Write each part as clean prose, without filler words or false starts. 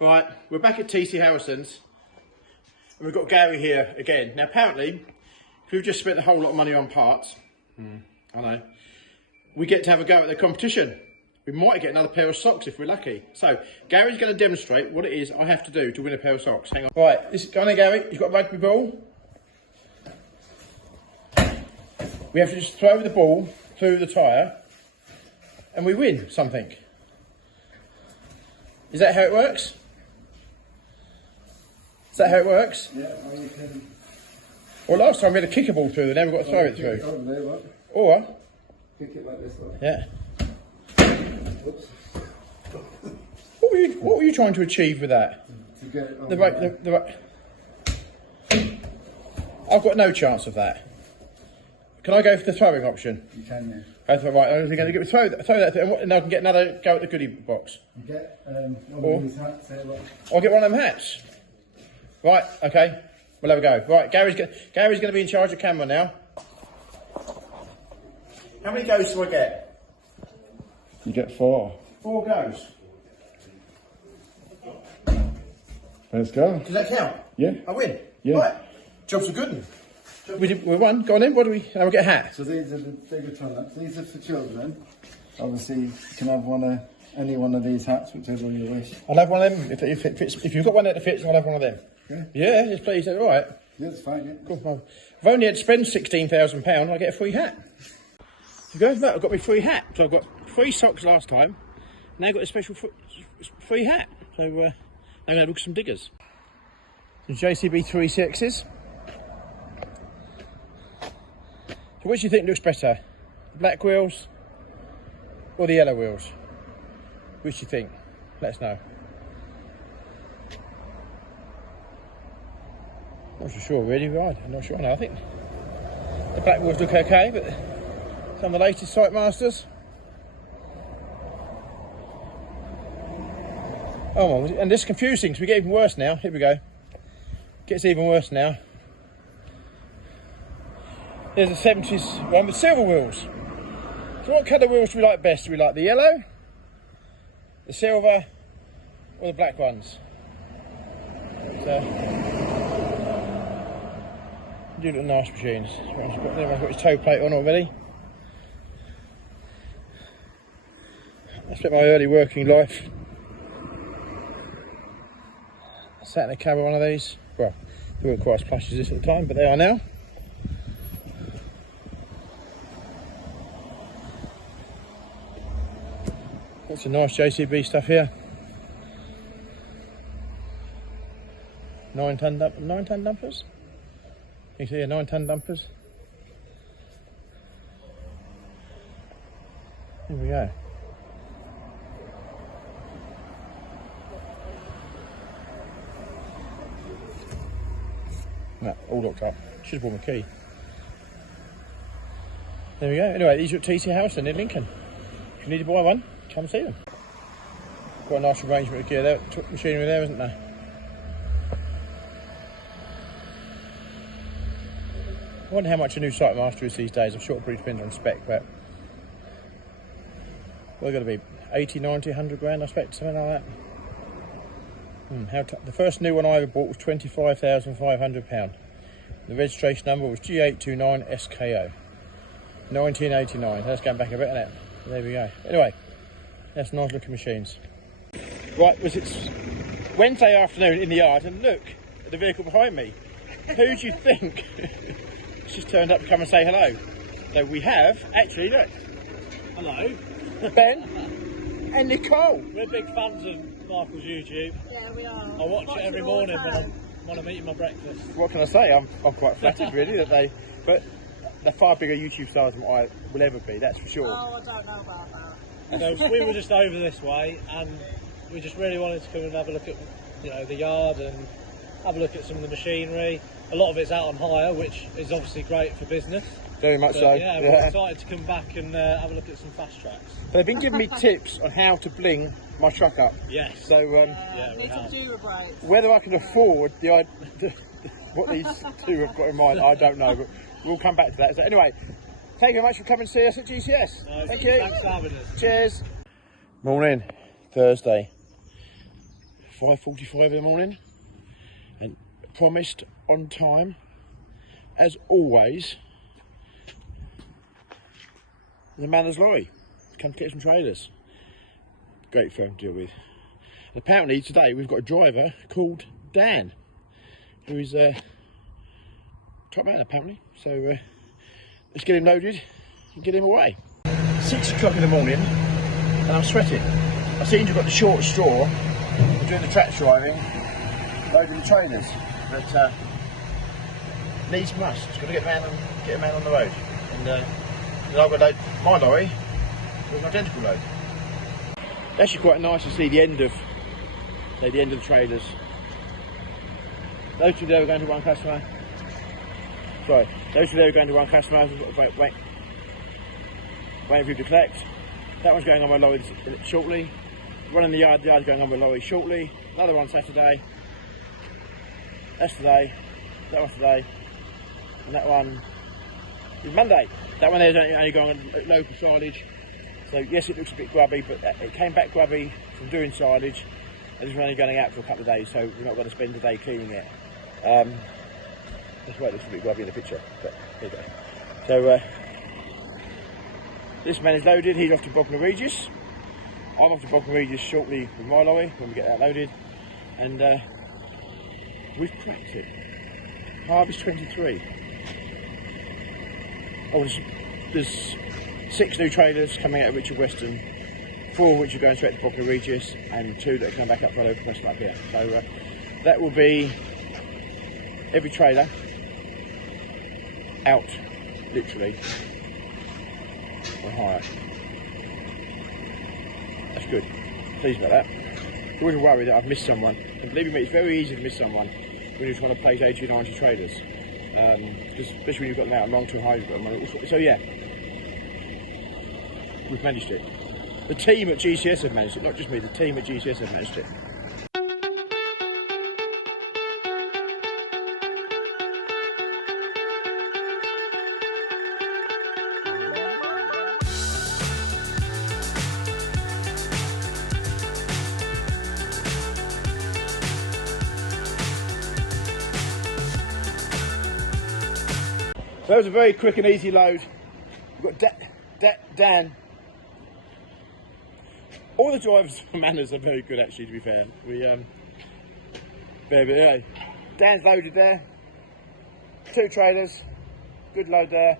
Right, we're back at TC Harrison's and we've got Gary here again. Now apparently, if we've just spent a whole lot of money on parts, I know, we get to have a go at the competition. We might get another pair of socks if we're lucky. So, Gary's going to demonstrate what it is I have to do to win a pair of socks. Hang on. Right, go on then Gary, you've got a rugby ball. We have to just throw the ball through the tyre and we win something. Is that how it works? Is that how it works? Yeah, well you can... Well, last time we had to kick a ball through and then we've got to throw it through. Over there, what? Or... Kick it like this, though. Yeah. Oops. What were you trying to achieve with that? To get it on The right... I've got no chance of that. Can I go for the throwing option? You can, yeah. Right, I'm going to throw that thing, and I can get another go at the goodie box. You get one of these hats, say what? I'll get one of them hats. Right, okay. We'll have a go. Right, Gary's going to be in charge of camera now. How many goes do I get? You get 4. 4 goes. Let's go. Does that count? Yeah. I win? Yeah. Right. Job's a good one. We won. Go on then. What do we... Now we'll get a hat. So these are the bigger turnips. These are for children. Obviously, you can have any one of these hats, whichever you wish. I'll have one of them. If it fits, if you've got one that fits, I'll have one of them. Yeah. Yeah, yes please. All right. Yeah, it's fine, yeah. Cool. I've only had to spend £16,000. I get a free hat. You go for that. I've got my free hat. So I've got 3 socks last time. Now I've got a special free hat. So I'm going to look at some diggers. Some JCB 3CXs. So which do you think looks better? The black wheels or the yellow wheels? Which do you think? Let us know. Not so sure really, right? I'm not sure. No, I think the black wheels look okay, but some of the latest Sight Masters. Oh, and this is confusing because we get even worse now. Here we go. Gets even worse now. There's a 70s one with silver wheels. So what colour wheels do we like best? Do we like the yellow, the silver, or the black ones? So, do look nice machines. Everyone's got his toe plate on already. I spent my early working life. I sat in a cab of one of these. Well, they weren't quite as plush as this at the time, but they are now. Got some nice JCB stuff here. 9-ton dumpers. You can see here 9-ton dumpers. Here we go. No, all locked up. Should have brought my key. There we go. Anyway, these are at TC Harrison in Lincoln. If you need to buy one, come see them. Got a nice arrangement of gear there, machinery there, isn't there? I wonder how much a new Sight Master is these days. I'm sure it pretty depends on spec, but they're going to be 80, 90, 100 grand, I expect, something like that. The first new one I ever bought was £25,500. The registration number was G829SKO. 1989. That's going back a bit, isn't it? There we go. Anyway, that's nice looking machines. Right, it's Wednesday afternoon in the yard, and look at the vehicle behind me. Who do you think she's turned up to come and say hello? So we have, actually, look. Hello. Ben and Nicole. We're big fans of Michael's YouTube. Yeah, we are. I watch it every morning when I'm eating my breakfast. What can I say? I'm quite flattered, really, that but they're far bigger YouTube stars than I will ever be, that's for sure. Oh, I don't know about that. So we were just over this way, and we just really wanted to come and have a look at, the yard and have a look at some of the machinery. A lot of it's out on hire, which is obviously great for business. Very much so. Yeah, we're excited to come back and have a look at some fast tracks. They've been giving me tips on how to bling my truck up. Yes. So Need some Dura brakes. whether I can afford what these two have got in mind, I don't know, but we'll come back to that. So anyway, thank you very much for coming to see us at GCS. No, thank you. Thanks for having us. Cheers. Morning, Thursday. 5:45 in the morning, and promised on time, as always, the Manners lorry to come to get some trailers. Great firm to deal with. And apparently today we've got a driver called Dan, who is top man apparently. So let's get him loaded and get him away. 6 o'clock in the morning and I'm sweating. I seem to have got the short straw of doing the track driving, loading the trailers, but needs must. It's got to get a man on the road, and then I've got to load my lorry with an identical load. It's actually quite nice to see the end of the trailers. Those two there are going to one customer. Sorry, those two there are going to one customer. Wait for him to collect. That one's going on my lorry shortly. One in the yard's going on my lorry shortly. Another one Saturday. That's today. That one's today. And that one is Monday. That one there's only going on local silage. So yes, it looks a bit grubby, but it came back grubby from doing silage. And this is only going out for a couple of days, so we're not going to spend the day cleaning it. That's why it looks a bit grubby in the picture, but there you go. So this man is loaded, he's off to Bognor Regis. I'm off to Bognor Regis shortly with my lorry when we get that loaded. And we've cracked it. Harvest 23. Oh, there's 6 new trailers coming out of Richard Weston, 4 of which are going straight to Bognor Regis, and 2 that are coming back up for a local customer up here. So that will be every trailer out, literally, on hire. That's good. Pleased about that. I wouldn't worry that I've missed someone. And believe me, it's very easy to miss someone when you're trying to place 80-90 trailers. Especially when you've got them out on long-term hires. So yeah, we've managed it. The team at GCS have managed it, not just me, the team at GCS have managed it. So that was a very quick and easy load. We've got Dan. All the drivers for Manners are very good, actually, to be fair. Dan's loaded there. 2 trailers, good load there.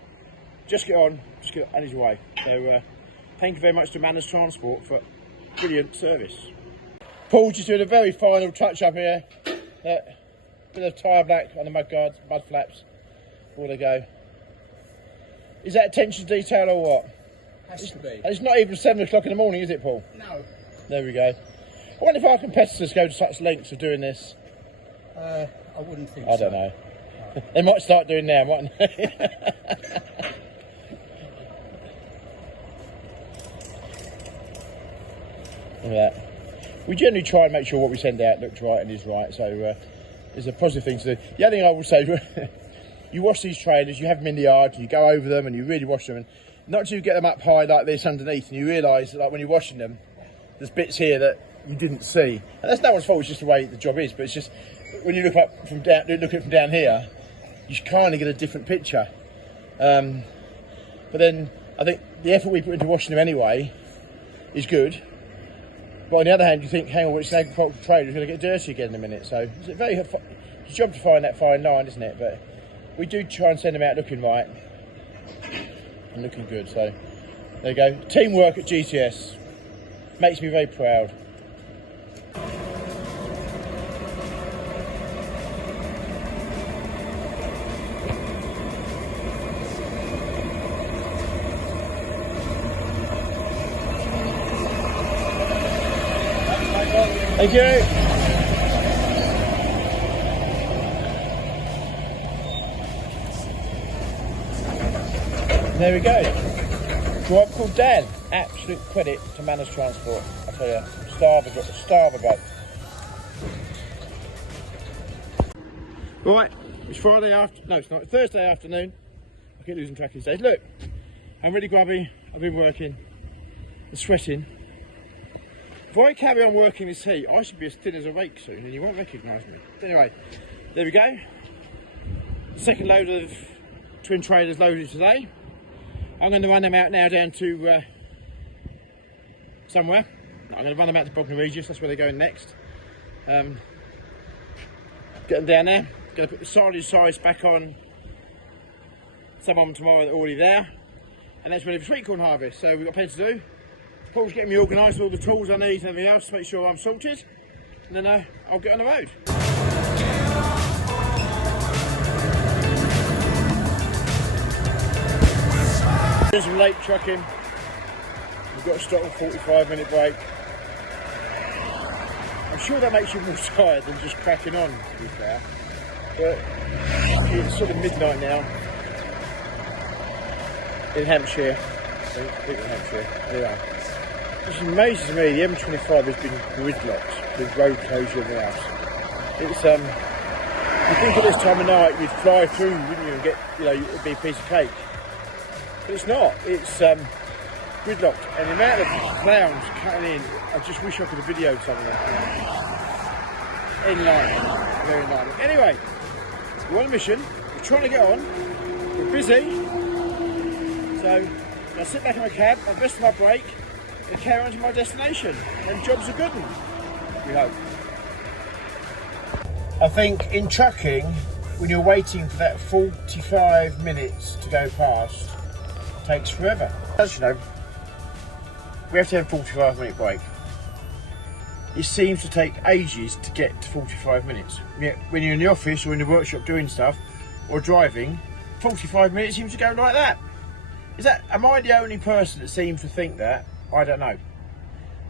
Just get on, and he's away. So thank you very much to Manners Transport for brilliant service. Paul's just doing a very final touch up here. Bit of tyre black on the mud guards, mud flaps. Before they go. Is that attention to detail or what? Has to be. And it's not even 7 o'clock in the morning, is it, Paul? No. There we go. I wonder if our competitors go to such lengths of doing this. I wouldn't think I don't know. They might start doing now, mightn't they? Look at that. We generally try and make sure what we send out looks right and is right, so it's a positive thing to do. The other thing I will say, you wash these trailers, you have them in the yard, you go over them and you really wash them, and not until you get them up high like this underneath and you realise that, like, when you're washing them, there's bits here that you didn't see. And that's no one's fault, it's just the way the job is, but it's just, when you look at it from down here, you kind of get a different picture. But then, I think the effort we put into washing them anyway is good. But on the other hand, you think, hang on, it's an agricultural trade, it's going to get dirty again in a minute. So it's a job to find that fine line, isn't it? But we do try and send them out looking right and looking good. So there you go. Teamwork at GTS makes me very proud. Thank you. There we go. Driver called Dan. Absolute credit to Manners Transport. I tell you, star of a bloke. Right, it's Friday no, it's not. Thursday afternoon. I keep losing track these days. Look, I'm really grubby. I've been working. I'm sweating. If I carry on working this heat, I should be as thin as a rake soon and you won't recognise me. Anyway, there we go. Second load of twin trailers loaded today. I'm going to run them out now down to somewhere. I'm going to run them out to Bognor Regis, that's where they're going next. Get them down there. Going to put the silage size back on some of them tomorrow that are already there. And that's ready for sweet corn harvest. So we've got plenty to do. Paul's getting me organised with all the tools I need and everything else to make sure I'm sorted. And then I'll get on the road. Doing some late trucking. We've got to stop a 45-minute break. I'm sure that makes you more tired than just cracking on, to be fair. But it's sort of midnight now in Hampshire. In Hampshire, there we are. Which amazes me, the M25 has been gridlocked with road closure and else. It's you think at this time of night you'd fly through, wouldn't you, and get, you know, it'd be a piece of cake. But it's not. It's gridlocked, and the amount of clowns cutting in, I just wish I could have videoed some of them. In line, very in line. Anyway, we're on a mission. We're trying to get on. We're busy, so I'll sit back in my cab. I'll rest my break and carry on to my destination. And jobs are good, we hope. I think in trucking, when you're waiting for that 45 minutes to go past, it takes forever. As you know, we have to have a 45-minute break. It seems to take ages to get to 45 minutes. When you're in the office or in the workshop doing stuff or driving, 45 minutes seems to go like that. Am I the only person that seems to think that? I don't know.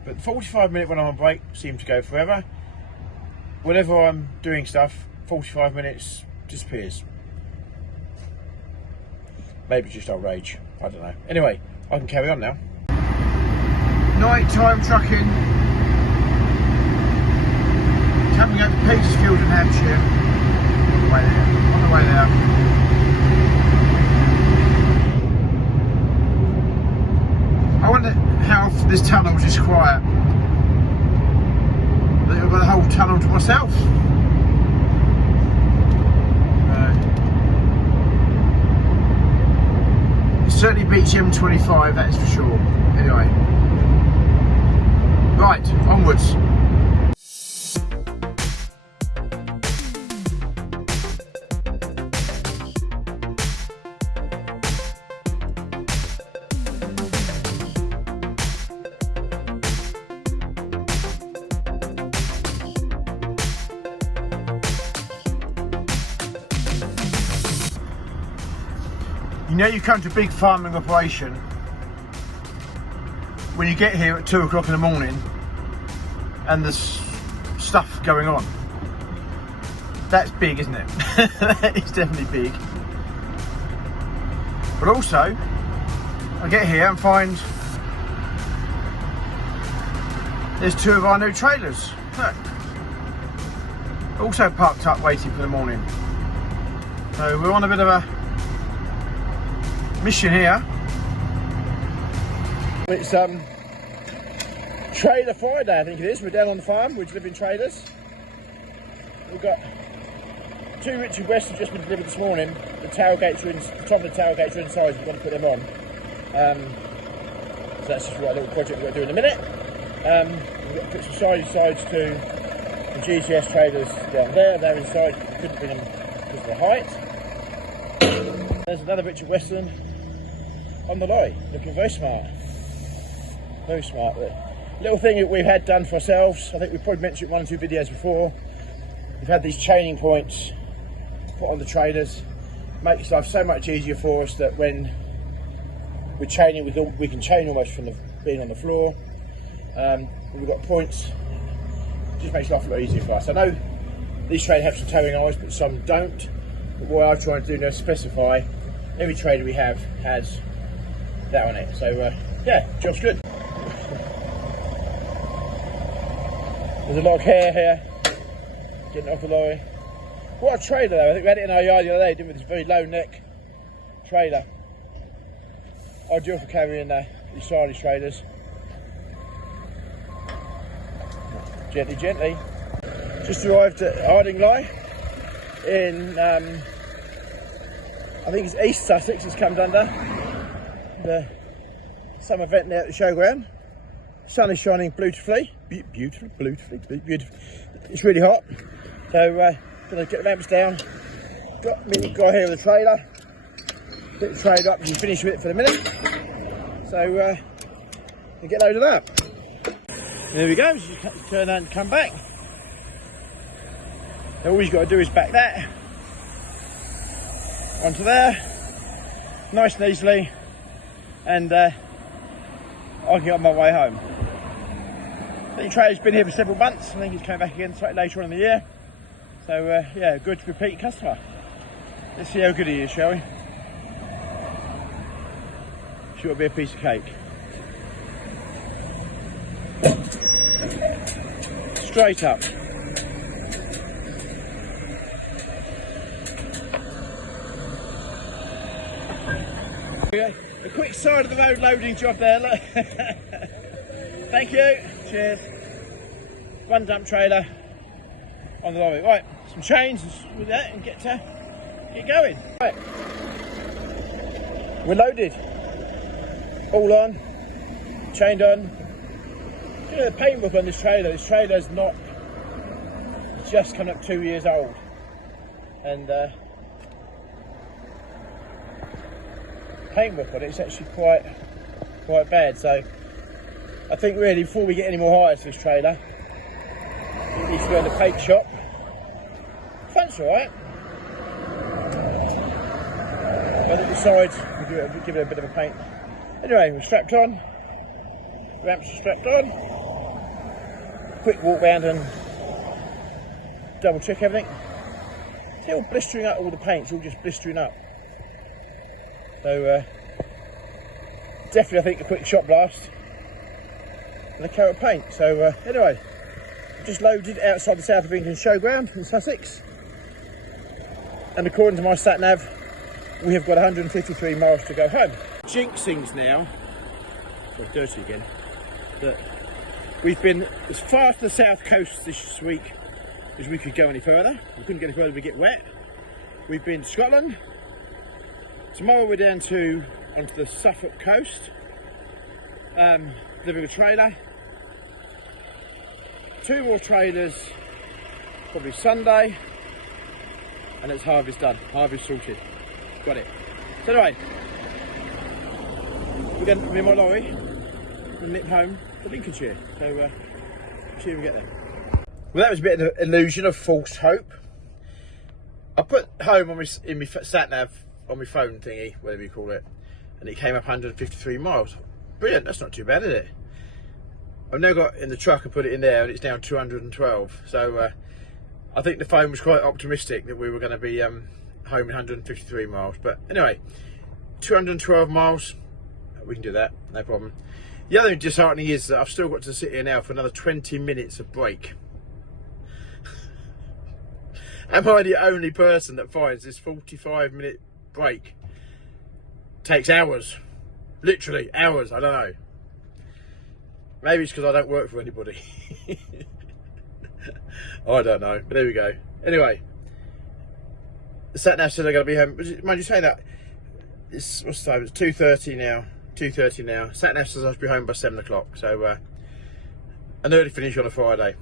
But the 45-minute when I'm on break seems to go forever. Whenever I'm doing stuff, 45 minutes disappears. Maybe just old age, I don't know. Anyway, I can carry on now. Night-time trucking. Coming up to Petersfield in Hampshire. On the way there. On the way there. I wonder how this tunnel's just quiet. I've got the whole tunnel to myself. It certainly beats M25, that is for sure. Anyway. Right, onwards. You know you come to a big farming operation when you get here at 2 o'clock in the morning and there's stuff going on. That's big, isn't it? That is definitely big. But also, I get here and find there's 2 of our new trailers. Look. Also parked up waiting for the morning. So we're on a bit of a mission here. It's Trailer Friday, I think it is. We're down on the farm, we're delivering trailers. We've got 2 Richard Wests have just been delivered this morning. The tailgates are in, the top of the tailgates are inside, we've got to put them on. So that's just a little project we're going to do in a minute. We've got to put some sides to the GCS trailers down there. They're inside, couldn't bring them because of the height. There's another Richard Western on the lorry, looking very smart. Very smart. Little thing that we've had done for ourselves, I think we've probably mentioned it 1 or 2 videos before. We've had these chaining points put on the trailers. Makes life so much easier for us that when we're chaining, we can chain almost from being on the floor. We've got points, it just makes life a lot easier for us. I know these trailers have some towing eyes, but some don't. But what I'm trying to do now is specify every trailer we have has that on it. So yeah, job's good. There's a lot of hair here, getting off the lorry. What a trailer though, I think we had it in our yard the other day, didn't we? This very low neck trailer. Ideal for carrying these silage trailers. Gently, gently. Just arrived at Ardingly in, I think it's East Sussex, it's comes under. The summer event there at the showground. Sun is shining beautifully. Beautifully. It's really hot. So, gonna get the ramps down. Got me guy here with a trailer. Get the trailer up and finish with it for the minute. So, we'll get a load of that. There we go, so you turn and come back. Now all you've got to do is back that onto there, nice and easily, and I can get on my way home. The trailer's been here for several months. I think he's coming back again slightly later on in the year. So yeah, good repeat customer. Let's see how good he is, shall we? Sure, it'll be a piece of cake. Straight up. A quick side of the road loading job there, look. Thank you. Cheers. One dump trailer on the lorry. Right, some chains with that and get going. Right. We're loaded. All on. Chained on. Look at the paintwork on this trailer. This trailer's not just coming up 2 years old. And paintwork on it is actually quite bad. So I think really before we get any more hires for this trailer, it needs to go in the paint shop. Front's alright. But at the sides, we give it a bit of a paint. Anyway, we're strapped on. Ramps are strapped on. Quick walk round and double check everything. It's all blistering up, all the paint's all just blistering up. So definitely I think a quick shot blast and a coat of paint. So anyway, just loaded outside the South of England showground in Sussex, and according to my sat nav we have got 153 miles to go home. Jinx things now, sorry, dirty again, that we've been as far to the south coast this week as we could go any further. We couldn't get any further, we get wet. We've been to Scotland. Tomorrow we're down onto the Suffolk coast, delivering a trailer. 2 more trailers, probably Sunday, and it's harvest done. Harvest sorted. Got it. So anyway, we're going to be in my lorry and nip home to Lincolnshire. So see if we get there. Well, that was a bit of an illusion of false hope. I put home on in my sat nav on my phone thingy, whatever you call it, and it came up 153 miles. Brilliant, that's not too bad, is it? I've now got in the truck and put it in there and it's down 212. So I think the phone was quite optimistic that we were going to be home in 153 miles. But anyway, 212 miles, we can do that, no problem. The other disheartening is that I've still got to sit here now for another 20 minutes of break. Am I the only person that finds this 45-minute break takes hours? Literally hours, I don't know. Maybe it's because I don't work for anybody. I don't know, but there we go. Anyway, the sat nav said I'm going to be home. Mind you saying that, it's, what's the time? It's 2:30 now. 2:30 now. Sat nav says I should be home by 7 o'clock. So an early finish on a Friday.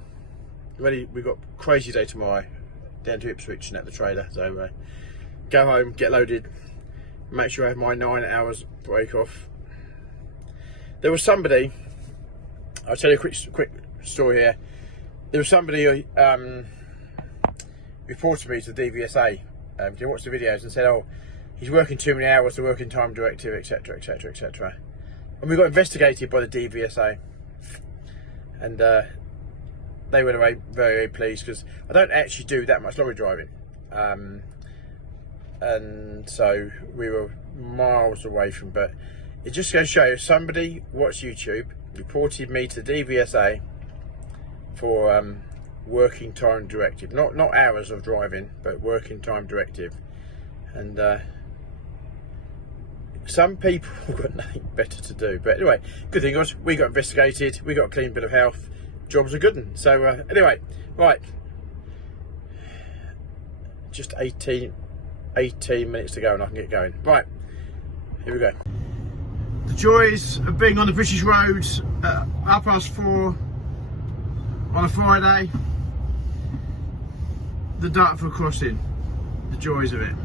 We've got a crazy day tomorrow. Down to Ipswich and at the trailer. So go home, get loaded, make sure I have my 9 hours break off. There was somebody, I'll tell you a quick story here. There was somebody who reported me to the DVSA. They watched the videos and said, oh, he's working too many hours, the working time directive, etc, etc, etc. And we got investigated by the DVSA, and they went away very, very pleased, because I don't actually do that much lorry driving, and so we were miles away from. But it just goes to show you, somebody watched YouTube, reported me to the DVSA for working time directive, not hours of driving, but working time directive. And some people have got nothing better to do. But anyway, good thing was we got investigated, we got a clean bill of health, job's a good one. So anyway, right, just 18 minutes to go and I can get going. Right, here we go. The joys of being on the British roads at 4:30 on a Friday. The Dartford crossing, the joys of it.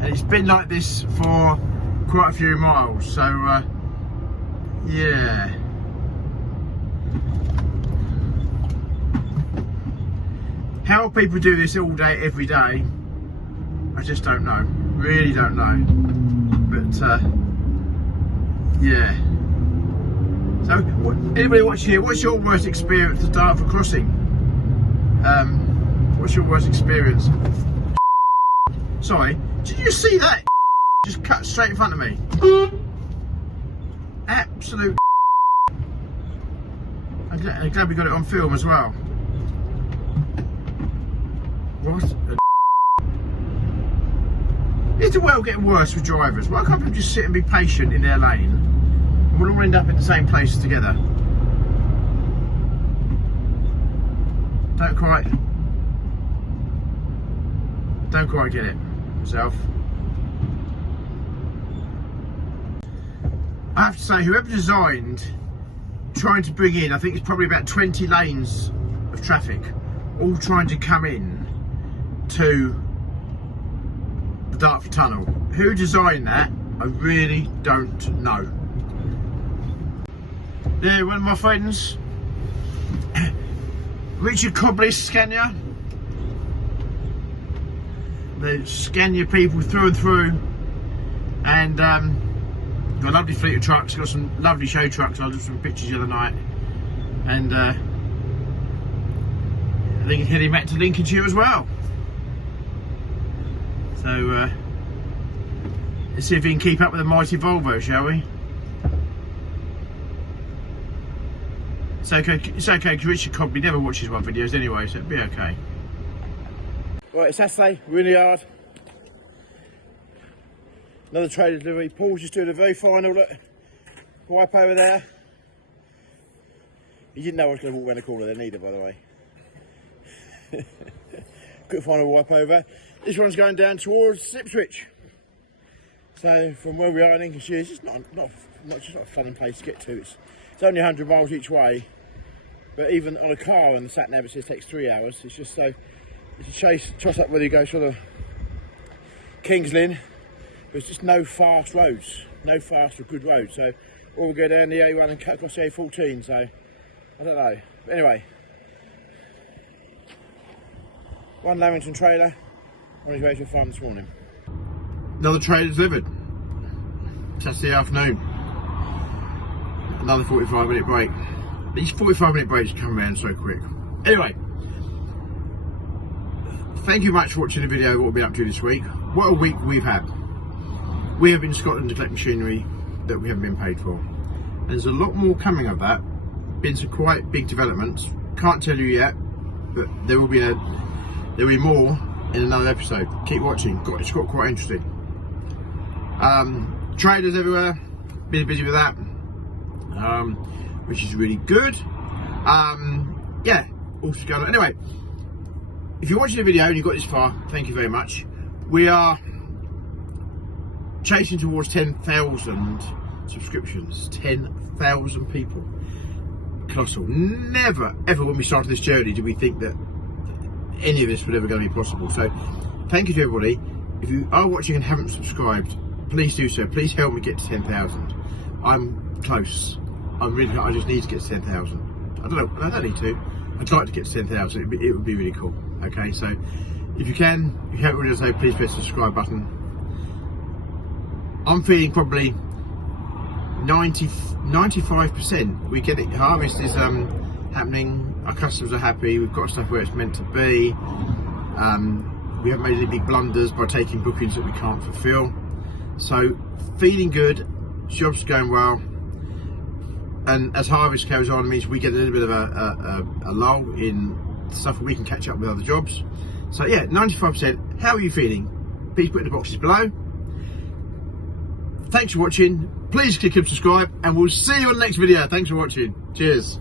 And it's been like this for quite a few miles, so yeah. How people do this all day, every day, I just don't know. Really don't know. But yeah. So, anybody watching here, what's your worst experience of Dartford crossing? What's your worst experience? Sorry, did you see that? Just cut straight in front of me. Absolute. I'm glad we got it on film as well. What? It's the world getting worse for drivers. Why can't people just sit and be patient in their lane? And we'll all end up in the same place together. Don't quite get it myself. I have to say, whoever designed trying to bring in, I think it's probably about 20 lanes of traffic, all trying to come in to the Dartford Tunnel. Who designed that? I really don't know. There, one of my friends, Richard Cobley's Scania. They scan your people through and through, and got a lovely fleet of trucks. Got some lovely show trucks. I did some pictures the other night, and I think he's heading back to Lincolnshire as well. So let's see if he can keep up with the mighty Volvo, shall we? It's okay because Richard Cobley never watches my videos anyway, so it'll be okay. Right, it's Saturday, really hard. Another trailer delivery. Paul's just doing a very final look. Wipe over there. He didn't know I was going to walk around the corner then either, by the way. Quick final wipe over. This one's going down towards Ipswich. So from where we are in Lincolnshire, it's just not a fun place to get to. It's only 100 miles each way, but even on a car on the sat nav it says it takes 3 hours. It's just so. It's a toss up whether you go sort of Kings Lynn. There's just no fast roads, no fast or good roads. So, or we go down the A1 and cut across the A14. So, I don't know. But anyway, one Lamington trailer on his way to a farm this morning. Another trailer delivered. Saturday afternoon. Another 45-minute break. These 45-minute breaks come around so quick. Anyway. Thank you much for watching the video of what we've been up to this week. What a week we've had. We have been in Scotland to collect machinery that we haven't been paid for. And there's a lot more coming of that. Been some quite big developments. Can't tell you yet, but there will be more in another episode. Keep watching. It's got quite interesting. Traders everywhere. Been busy with that, which is really good. Yeah, all just going on. Anyway. If you're watching the video and you got this far, thank you very much. We are chasing towards 10,000 subscriptions. 10,000 people. Colossal. Never, ever when we started this journey did we think that any of this would ever going to be possible. So, thank you to everybody. If you are watching and haven't subscribed, please do so. Please help me get to 10,000. I'm close. I just need to get to 10,000. I don't know, I don't need to. I'd like to get to 10,000, it would be really cool. Okay, so if you can, if you haven't already done so, please press the subscribe button. I'm feeling probably 95%. We get it, harvest is happening, our customers are happy, we've got stuff where it's meant to be. We haven't made any big blunders by taking bookings that we can't fulfill. So, feeling good, jobs going well. And as harvest goes on, it means we get a little bit of a lull in stuff that we can catch up with other jobs. So yeah, 95%. How are you feeling? Please put in the boxes below. Thanks for watching. Please click and subscribe, and we'll see you on the next video. Thanks for watching. Cheers.